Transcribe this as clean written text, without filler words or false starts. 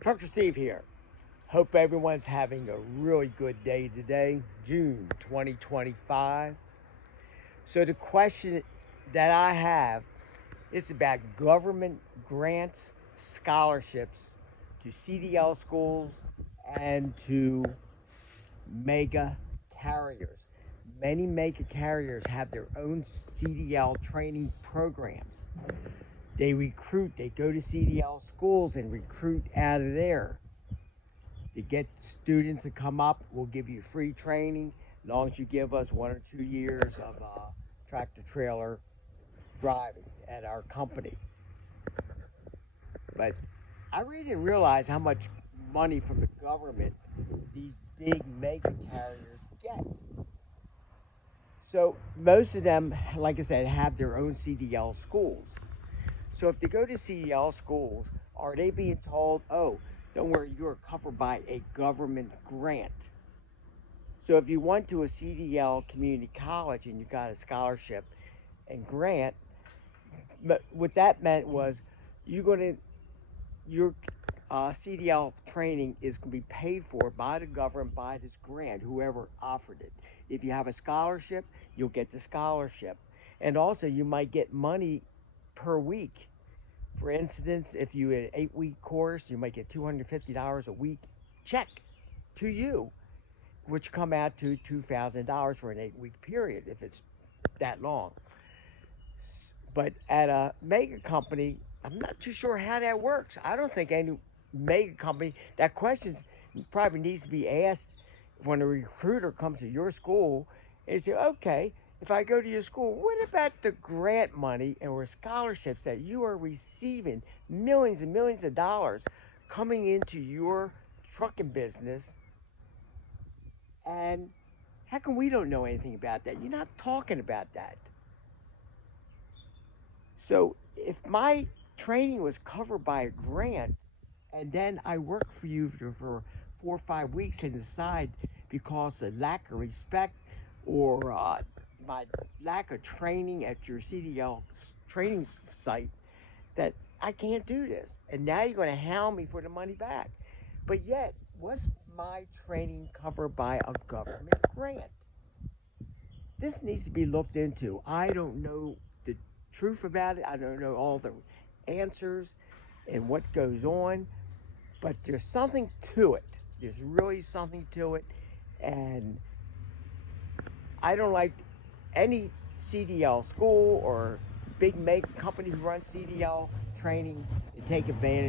Trucker Steve here. Hope everyone's having a really good day today, June 2025. So the question that I have is about government grants, scholarships to CDL schools and to mega carriers. Many mega carriers have their own CDL training programs. They go to CDL schools and recruit out of there. To get students to come up, we'll give you free training as long as you give us 1 or 2 years of tractor trailer driving at our company. But I really didn't realize how much money from the government these big mega carriers get. So most of them, like I said, have their own CDL schools. So if they go to CDL schools, are they being told, oh, don't worry, you're covered by a government grant? So if you went to a CDL community college and you got a scholarship and grant, what that meant was your CDL training is going to be paid for by the government, by this grant, whoever offered it. If you have a scholarship, you'll get the scholarship. And also you might get money per week. For instance, if you had an 8-week course, you might get $250 a week check to you, which come out to $2,000 for an 8-week period if it's that long. But at a mega company, I'm not too sure how that works. I don't think any mega company, that question probably needs to be asked when a recruiter comes to your school and say, okay, if I go to your school, what about the grant money or scholarships that you are receiving, millions and millions of dollars coming into your trucking business? And how come we don't know anything about that? You're not talking about that. So if my training was covered by a grant and then I work for you for 4 or 5 weeks and decide because of lack of respect or my lack of training at your CDL training site that I can't do this, and now you're going to hound me for the money back. But yet, was my training covered by a government grant? This needs to be looked into. I don't know the truth about it. I don't know all the answers and what goes on, but there's something to it. There's really something to it, and I don't like any CDL school or big mega company who runs CDL training to take advantage